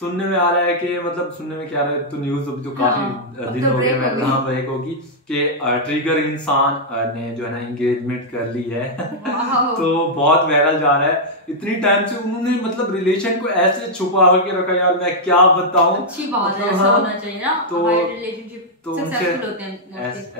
सुनने में आ रहा है कि मतलब सुनने में क्या आ रहा है, तो न्यूज अभी तो काफी दिन हो गए, मैं ब्रेक होगी कि ट्रिगर इंसान ने जो है ना एंगेजमेंट कर ली है। तो बहुत वायरल जा रहा है। इतनी टाइम से उन्होंने मतलब रिलेशन को ऐसे छुपा के रखा, यार मैं क्या बताऊं। अच्छी बात है, ऐसा होना चाहिए ना, तो उनसे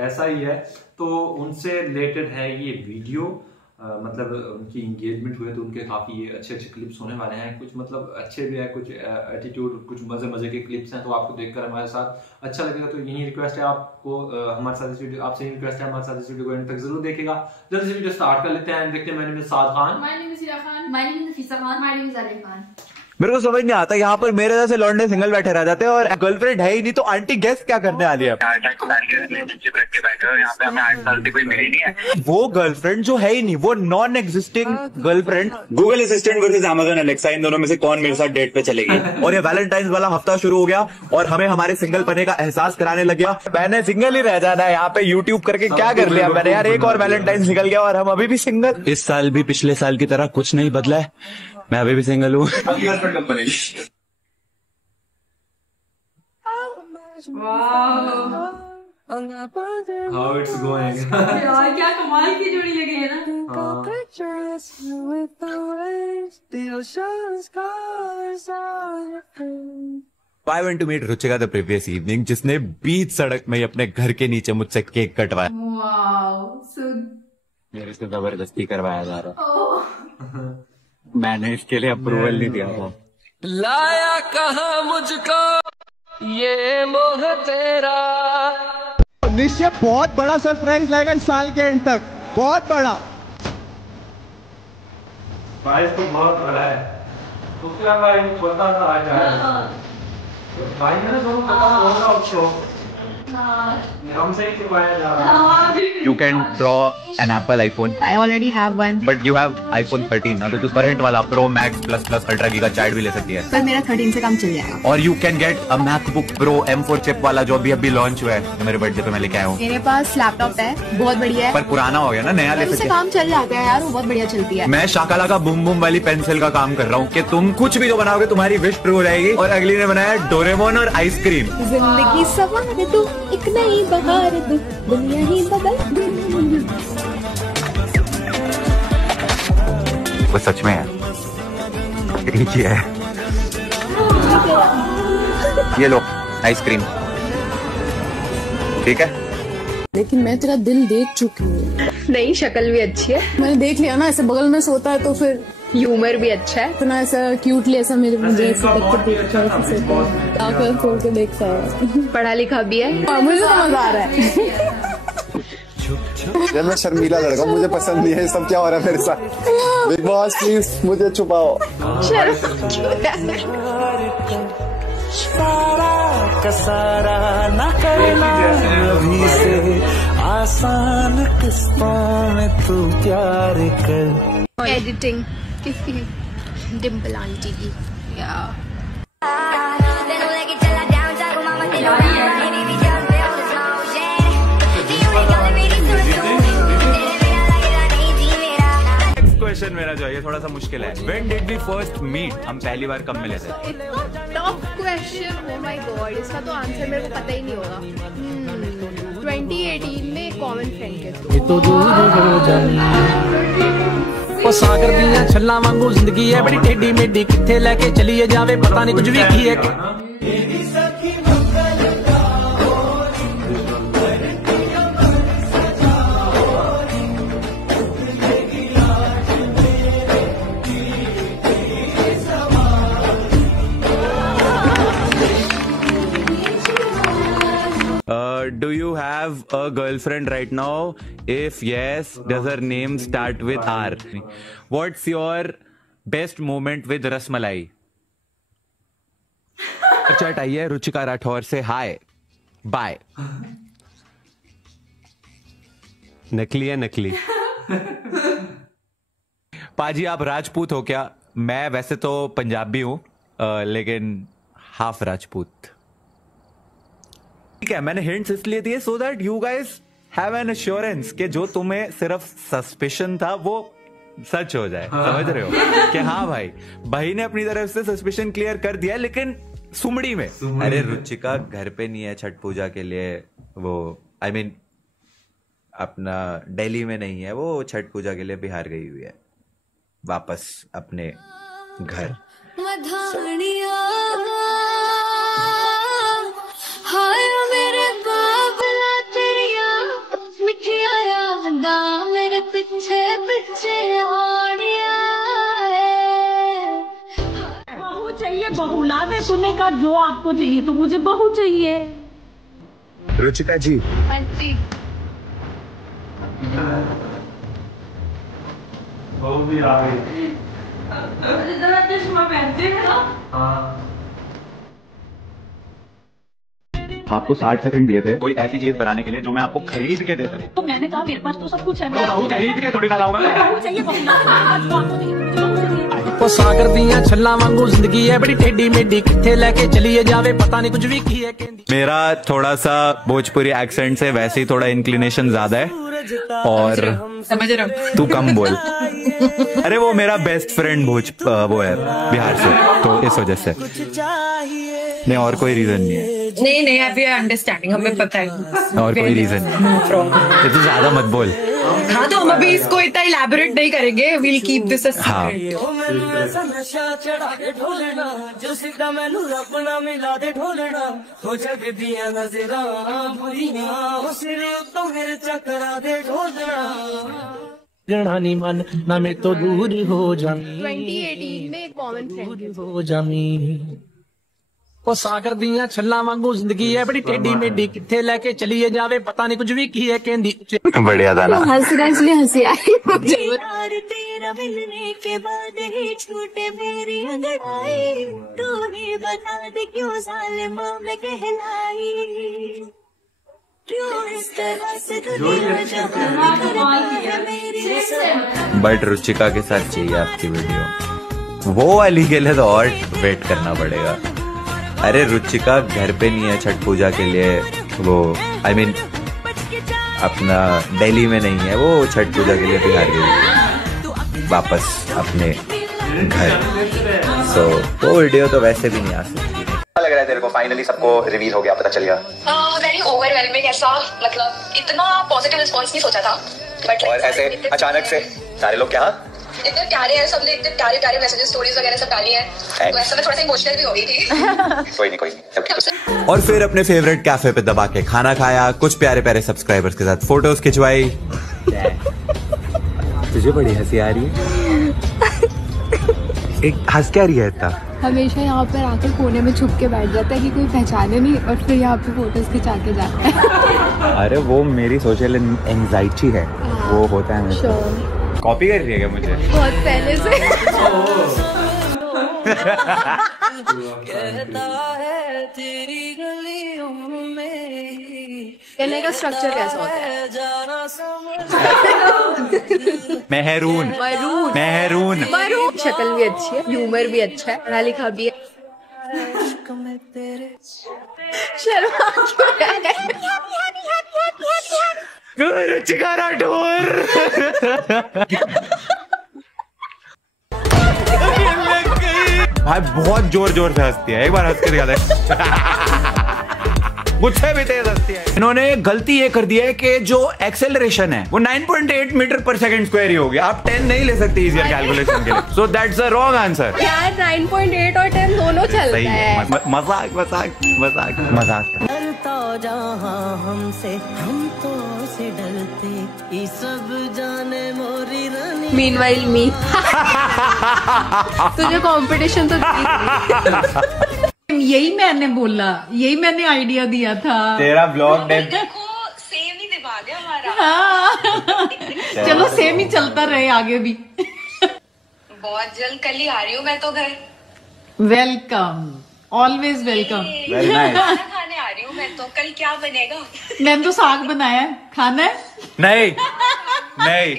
ऐसा ही है। तो उनसे रिलेटेड है ये वीडियो। मतलब उनकी एंगेजमेंट हुए तो उनके काफी अच्छे अच्छे क्लिप्स होने वाले हैं, कुछ मतलब अच्छे भी है, कुछ एटीट्यूड, कुछ मजे मजे के क्लिप्स हैं। तो आपको देखकर हमारे साथ अच्छा लगेगा। तो यही रिक्वेस्ट है आपको, हमारे साथ इस वीडियो आपसे यही रिक्वेस्ट है, हमारे साथ इस वीडियो को एंड तक जरूर देखिएगा। जल्दी से वीडियो स्टार्ट कर लेते हैं। देखते हैं। मैंने साद खान, माय नेम इज सिरा Khan, my name is Nafisa Khan, my name is Ali Khan. मेरे को समझ नहीं आता, यहाँ पर मेरे जैसे लौंडे सिंगल बैठे रह जाते हैं और गर्लफ्रेंड है ही नहीं, तो आंटी गेस क्या करने वाली है? वो गर्लफ्रेंड जो है ही नहीं, वो non existing girlfriend. Google assistant versus Amazon Alexa, इन दोनों में से कौन मेरे साथ डेट पे चलेगी? और ये वैलेंटाइन वाला हफ्ता शुरू हो गया और हमें हमारे सिंगल पने का एहसास कराने लग गया। मैंने सिंगल ही रह जाना है यहाँ पे यूट्यूब करके, क्या कर लिया मैंने यार। एक और वैलेंटाइन निकल गया और हम अभी भी सिंगल। इस साल भी पिछले साल की तरह कुछ नहीं बदला है, मैं अभी भी सिंगल हूँ। How it's going? यार क्या कमाल की जोड़ी लगी है ना। 5 went to meet Ruchika the previous evening, जिसने बीच सड़क में अपने घर के नीचे मुझसे केक कटवाया। मेरे से जबरदस्ती करवाया जा रहा। मैंने इसके लिए अप्रूवल नहीं दिया था। लाया कहा मुझको ये मोह तेरा। निश्चय बहुत बड़ा सरप्राइज लाएगा इस साल के एंड तक, बहुत बड़ा। प्राइस तो बहुत बड़ा है। तो क्या भाई पता था आ जाएगा। भाई मैंने दोनों पता होगा उसको। हमसे ही छुपाया जा रहा है। You can draw an Apple iPhone. I already have one. But you have iPhone 13 ना, तो तू करंट वाला Pro Max Plus Plus Ultra Giga chart भी ले सकती है। पर मेरा 13 से काम चल जाएगा। और you can get a MacBook Pro M4 chip वाला, जो अभी लॉन्च हुआ है, मेरे बर्थडे पे मैं लेके आया हूँ। मेरे पास लैपटॉप है, बहुत बढ़िया है। पर पुराना हो गया ना, नया ले सकते हैं। काम चल जाता है यार, वो बहुत बढ़िया चलती है। मैं शाकाला का बूम बूम वाली पेंसिल का काम कर रहा हूँ कि तुम कुछ भी जो बनाओगे तुम्हारी विश ट्रू हो जाएगी। और अगली ने बनाया डोरेमोन और आइसक्रीम। जिंदगी सवार दो, एक नई बहार दो, दुनिया ही बदल दो। वो सच में है, ठीक ही है। ये लो आइसक्रीम, ठीक है। लेकिन मैं तेरा दिल देख चुकी हूँ। नहीं, शक्ल भी अच्छी है, मैंने देख लिया ना। ऐसे बगल में सोता है तो फिर ह्यूमर भी अच्छा है, इतना ऐसा क्यूटली ऐसा मुझे आंखें खोल के देखता है। पढ़ा लिखा भी है, मुझे तो मजा आ रहा है। यार मैं शर्मीला लड़का, मुझे पसंद नहीं है ये सब। क्या हो रहा है मेरे साथ? बिग बॉस प्लीज मुझे छुपाओ। सारा का सारा ना करना अभी से, आसान किस्तों में तू प्यार कर। एडिटिंग किसकी? डिम्पल आंटी की। क्वेश्चन मेरा जो है ये थोड़ा सा मुश्किल है। When did we first meet? हम पहली बार कब मिले थे? Top question, oh my God, इसका तो आंसर मेरे को पता ही नहीं होगा। 2018 में कॉमन फ्रेंड के थ्रू। तो ਉਹ ਸਾਗਰ ਦੀਆਂ ਛੱਲਾਂ ਵਾਂਗੂ ਜ਼ਿੰਦਗੀ ਹੈ ਬੜੀ ਟੇਢੀ ਮੇਢੀ, ਕਿੱਥੇ ਲੈ ਕੇ ਚਲੀਏ ਜਾਵੇ ਪਤਾ ਨਹੀਂ ਕੁਝ ਵੀ ਕੀ ਹੈ। Do you have a girlfriend right now? If yes, does her name start with R? What's your best moment with rasmalai? Chat आई है रुचिका राठौर से, हाय बाय। नकली है नकली। पाजी आप राजपूत हो क्या? मैं वैसे तो पंजाबी हूं, लेकिन हाफ राजपूत। ठीक है, मैंने हिंट्स इसलिए दिए so that you guys have an assurance कि जो तुम्हें सिर्फ सस्पिशन था वो सच हो जाए। समझ रहे हो कि हाँ भाई, भाई ने अपनी तरफ से सस्पिशन क्लियर कर दिया, लेकिन सुमड़ी में। अरे रुचिका घर पे नहीं है छठ पूजा के लिए, वो I mean, अपना दिल्ली में नहीं है, वो छठ पूजा के लिए बिहार गई हुई है, वापस अपने घर। बहू चाहिए, बहू ला दे। तूने कहा जो आपको चाहिए, तो मुझे बहू चाहिए। रुचिका जी, बहू भी आ गई। जरा चश्मा पहनते हैं ना। आपको 60 सेकंड दिए थे कोई ऐसी चीज बनाने के लिए जो मैं आपको खरीद के देता हूँ। तो मैंने कहा मेरे पास तो सब कुछ है। खरीद के थोड़ी खिलाऊंगा। बहू चाहिए, बहू ला दे। जो आपको चाहिए, मुझे बहू चाहिए। ਉਹ ਸਾਗਰ ਦੀਆਂ ਛੱਲਾਂ ਵਾਂਗੂ ਜ਼ਿੰਦਗੀ ਹੈ ਬੜੀ ਟੇਢੀ ਮੇਢੀ ਕਿੱਥੇ ਲੈ ਕੇ ਚਲੀਏ ਜਾਵੇ ਪਤਾ ਨਹੀਂ ਕੁਝ ਵੀ ਕੀ ਹੈ ਕਹਿੰਦੀ। मेरा थोड़ा सा भोजपुरी एक्सेंट से वैसे ही थोड़ा इंक्लिनेशन ज्यादा है और समझ रहा हूँ। तू कम बोल। अरे वो मेरा बेस्ट फ्रेंड वो है बिहार से, तो इस वजह से नहीं, और कोई रीजन नहीं है। नहीं अभी अंडरस्टैंडिंग, हमें पता है और कोई रीजन नहीं। तू ज्यादा मत बोल। हाँ तो हम अभी इसको इतना इलैबोरेट नहीं करेंगे, will keep this a secret. जनानी मन ना मैं तो दूर हो जामी। 2018 में एक कॉमन फ्रेंड हो जामी। ਉਹ ਸਾਗਰ ਦੀਆਂ ਛੱਲਾਂ ਵਾਂਗੂ ਜ਼ਿੰਦਗੀ ਹੈ ਬੜੀ ਟੇਢੀ ਮੇਢੀ ਕਿੱਥੇ ਲੈ ਕੇ ਚਲੀਏ ਜਾਵੇ ਪਤਾ ਨਹੀਂ ਕੁਝ ਵੀ ਕੀ ਹੈ ਕਹਿੰਦੀ। बढ़िया था ना। हंसना इसलिए हंसी आई मुझे। तेरा मिलने के बाद ही छूटे मेरी अंगड़ाई, तू ही बता दे क्यों ज़ालिमा मैं कहलाई, क्यों इस तरह से दुनिया जहां करता है मेरी। बट रुचिका के साथ चाहिए आपकी वीडियो, वो वाली के लिए तो और वेट करना पड़ेगा। अरे रुचिका घर पे नहीं है छठ पूजा के लिए, वो I mean, अपना दिल्ली में नहीं है, वो छठ पूजा के लिए बिहार गई है, वापस अपने घर। सो वो वीडियो तो वैसे भी नहीं आ सकती। लग रहा है तेरे को फाइनली सबको रिवील हो गया, पता चल गया? वेरी ओवरवेलमिंग, ऐसा मतलब इतना पॉजिटिव रिस्पॉन्स नहीं सोचा था, बट और ऐसे अचानक से सारे लोग क्या इतने प्यारे हैं, सबने इतने प्यारे प्यारे मैसेजेस स्टोरीज वगैरह सब डाली हैं, तो ऐसा मैं थोड़ा सा इमोशनल भी हो गई थी। कोई नहीं। और फिर अपने फेवरेट कैफे पे दबा के खाना खाया, कुछ प्यारे प्यारे सब्सक्राइबर्स के साथ फोटोज खिंचवाई। तुझे बड़ी हंसी आ रही है, एक हंस क्या रही है इतना? हमेशा यहाँ पर आकर कोने में छुप के बैठ जाता है कि कोई पहचाने नहीं, और फिर यहाँ पे फोटोज खिंचा के जाता है। अरे वो मेरी सोशल एंजाइटी है, वो होता है। कॉपी कर रही है क्या मुझे? बहुत पहले से। कहने का स्ट्रक्चर कैसा होता है? Maroon maroon. शक्ल भी अच्छी है, ह्यूमर भी अच्छा है, पढ़ा लिखा भी है। शर्मा क्यों रहा है? रुचिका राठौर। भाई बहुत जोर जोर से हंसती है, एक बार हंस के दिखा दे। मुझसे भी तेज हंसती है। इन्होंने गलती ये कर दी है कि जो एक्सेलरेशन है वो 9.8 मीटर पर सेकंड स्क्वायर ही होगी, आप 10 नहीं ले सकते इजियर कैलकुलेशन के लिए। So that's the wrong answer. यार 9.8 और 10 दोनों चलता है। मजाक मजाक मजाक मजाक। जहाँ हमसे हम तो से डरते, ये सब जाने मोरी रानी। मीनवाइल मी। तुझे कंपटीशन तो यही मैंने बोला, यही मैंने आइडिया दिया था। तेरा ब्लॉग को सेम ही दिमाग है हमारा। हाँ। चलो सेम ही चलता रहे आगे भी। बहुत जल्द कल ही आ रही हूँ मैं तो घर। Welcome, always welcome. खाना खाने आ रही हूँ मैं तो, कल क्या बनेगा? मैंने तो साग बनाया है, खाना है? नहीं नहीं,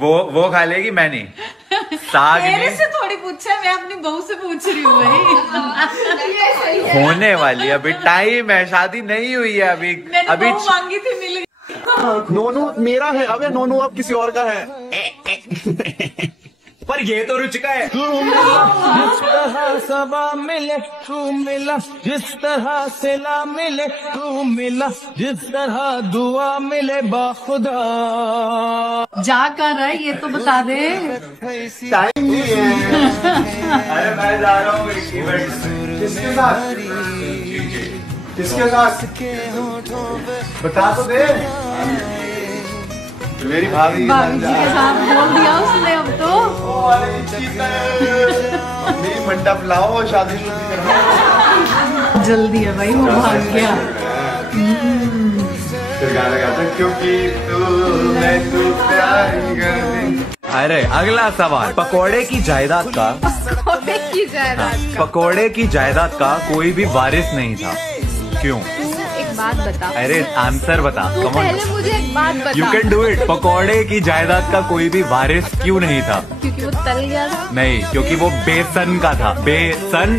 वो खा लेगी, मैं नहीं। साग मेरे से थोड़ी पूछा, मैं अपनी बहू से पूछ रही हूँ भाई। होने वाली है, अभी टाइम है, शादी नहीं हुई है अभी। मैंने बहू मांगी थी, मिल गई। नोनू मेरा है, अबे नोनू अब किसी और का है। पर ये तो रुचिका है। जिस तरह सबा मिले तू मिला, जिस तरह सिला मिले तू मिला, जिस तरह दुआ मिले बाखुदा। जा कर रहा है ये तो बता दे। टाइम नहीं है। अरे मैं जा रहा हूँ एक इवेंट। किसके साथ? किसके साथ? बता तो दे। मेरी भाभी जी के साथ बोल दिया उसने अब तो। मेरी मंडप लाओ, शादी करना जल्दी है भाई, वो भाग गया। फिर गाना गाता क्योंकि तू प्यारी करनी। अरे अगला सवाल, पकोड़े की जायदाद का पकोड़े की जायदाद का कोई भी वारिस नहीं था, क्यों? एक बात बता। अरे आंसर बता। पहले मुझे एक बात बता। You can do it. पकोड़े की जायदाद का कोई भी वारिस क्यों नहीं था? क्योंकि वो तल गया था। नहीं, क्योंकि वो बेसन का था। बेसन।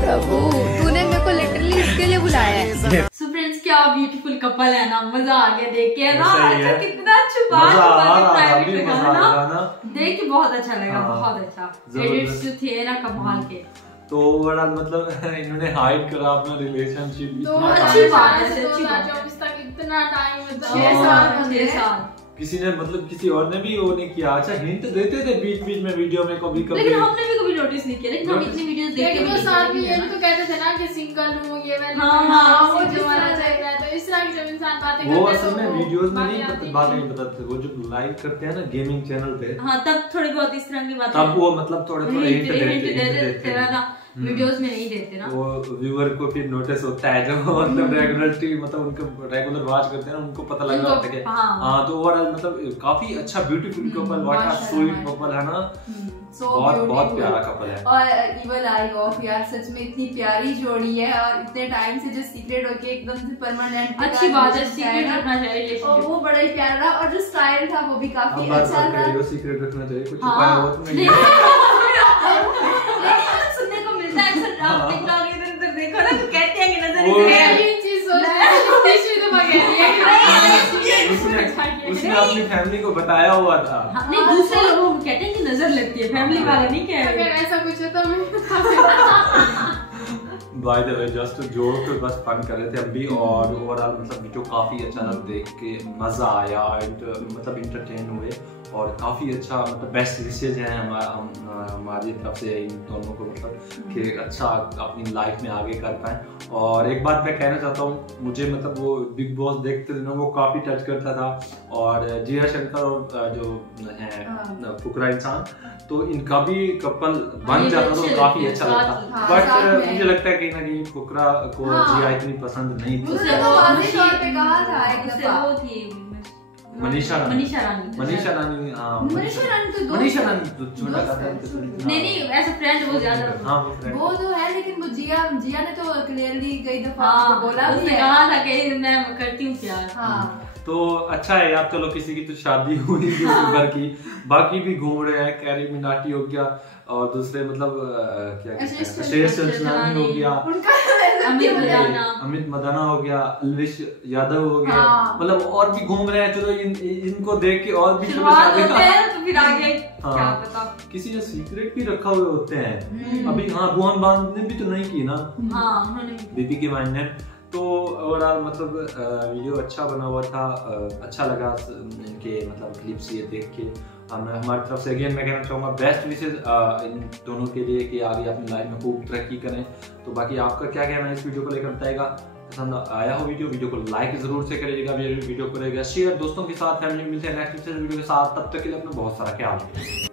प्रभु, तूने मेरे को लिटरली इसके लिए बुलाया है। सो फ्रेंड्स, क्या ब्यूटीफुल कपल है ना, मजा आ गया देख के ना। अच्छा, कितना छुपा देख के बहुत अच्छा लगा। बहुत अच्छा एडिट्स जो थे ना कमाल के। तो बड़ा मतलब इन्होंने हाइड करा अपना रिलेशनशिप। तो अच्छी बात है, अच्छी बात है। इतना टाइम 6 साल किसी ने मतलब किसी और ने भी वो नहीं किया। अच्छा हिंट देते थे बीच बीच में वीडियो में कभी कभी, लेकिन हमने भी कभी नोटिस नहीं किया। लेकिन हम इतनी वीडियोस देखते हैं, साथ भी ये भी तो कहते थे ना कि सिंगल हूं ये मैं। हां वो जमाना चल रहा है, तो इस तरह के जब इंसान बातें करते हैं वो असल में वीडियोस में नहीं बातें नहीं बताते। वो जब लाइव करते हैं ना गेमिंग चैनल पे, हां तब थोड़ी बहुत इस तरह की बातें, तब वो मतलब थोड़े थोड़े हिंट देते हैं ना, वीडियोस में नहीं देते ना। वो व्यूअर को फिर नोटिस होता है जो मतलब रेगुलरली मतलब उनको रेगुलर वॉच करते हैं ना, उनको पता लग जाता है कि हाँ। तो ओवरऑल मतलब काफी अच्छा beautiful couple, what a sweet couple है ना। बहुत बहुत प्यारा कपल है। और इवल आई ऑफ यार, सच में इतनी प्यारी जोड़ी है। और इतने टाइम से जो सीक्रेट होके एकदम से परमानेंट, अच्छी बात है, सीक्रेट रखना चाहिए। और वो बड़ा ही प्यारा, और जो स्टाइल था वो भी काफी अच्छा था। सीक्रेट रखना चाहिए, कुछ छुपाया हुआ तो नहीं। सुनने को मिलता है अक्सर, आप टिकटॉक इधर देखो ना तो कहते हैं कि नजर ये चीज उसने अपनी फैमिली को बताया हुआ था। नहीं, दूसरे लोगों को कहते हैं कि नजर लगती है, फैमिली वाले नहीं कह रहे। अगर ऐसा कुछ है तो by the way just joke, बस फन कर रहे थे हम भी। और ओवरऑल मतलब वीडियो काफी अच्छा था, देख के मजा आया एंड मतलब इंटरटेन हुए। और काफी अच्छा मतलब बेस्ट विशेज हैं हमारी तरफ से इन दोनों को, मतलब कि अच्छा अपनी लाइफ में आगे कर पाए। और एक बात मैं कहना चाहता हूँ, मुझे मतलब वो बिग बॉस देखते थे ना, वो काफी टच करता था। और जिया शंकर और जो है फुकरा इंसान, तो इनका भी कपल बन जाता तो काफी अच्छा लगता। बट मुझे लगता है कहीं ना कहीं फुकरा को जिया इतनी पसंद नहीं थी। मनीषा रानी तो छोटा नहीं ऐसा फ्रेंड वो ज्यादा। हाँ वो तो है, लेकिन वो जिया ने तो क्लियरली कई दफा बोला, उसने कहा था कि मैं करती हूँ प्यार। हाँ तो अच्छा है यार, चलो किसी की तो शादी हुई यूट्यूबर की, बाकी भी घूम रहे हैं। कैरी मिनाटी हो गया और दूसरे मतलब क्या शेष चंचलानी हो गया, अमित मदाना हो गया, अलविश यादव हो गया, मतलब और भी घूम रहे हैं। चलो इनको देख के और भी तो फिर आगे क्या पता किसी ने सीक्रेट भी रखा हुए होते हैं। अभी हाँ भुवन बान ने भी तो नहीं की ना, दीदी की वाइन ने। तो ओवरऑल मतलब वीडियो अच्छा बना हुआ था, अच्छा लगा इनके मतलब क्लिप्स ये देख के। हमारी तरफ से अगेन मैं कहना चाहूँगा बेस्ट विशेज इन दोनों के लिए कि आगे अपनी लाइफ में खूब तरक्की करें। तो बाकी आपका क्या कहना है इस वीडियो को लेकर बताएगा। पसंद आया हो वीडियो को लाइक जरूर से करिएगा, वीडियो को करेगा शेयर दोस्तों के साथ, फैमिली मिलते हैं नेक्स्ट वीडियो के साथ। तब तक के लिए अपना बहुत सारा ख्याल रखिए।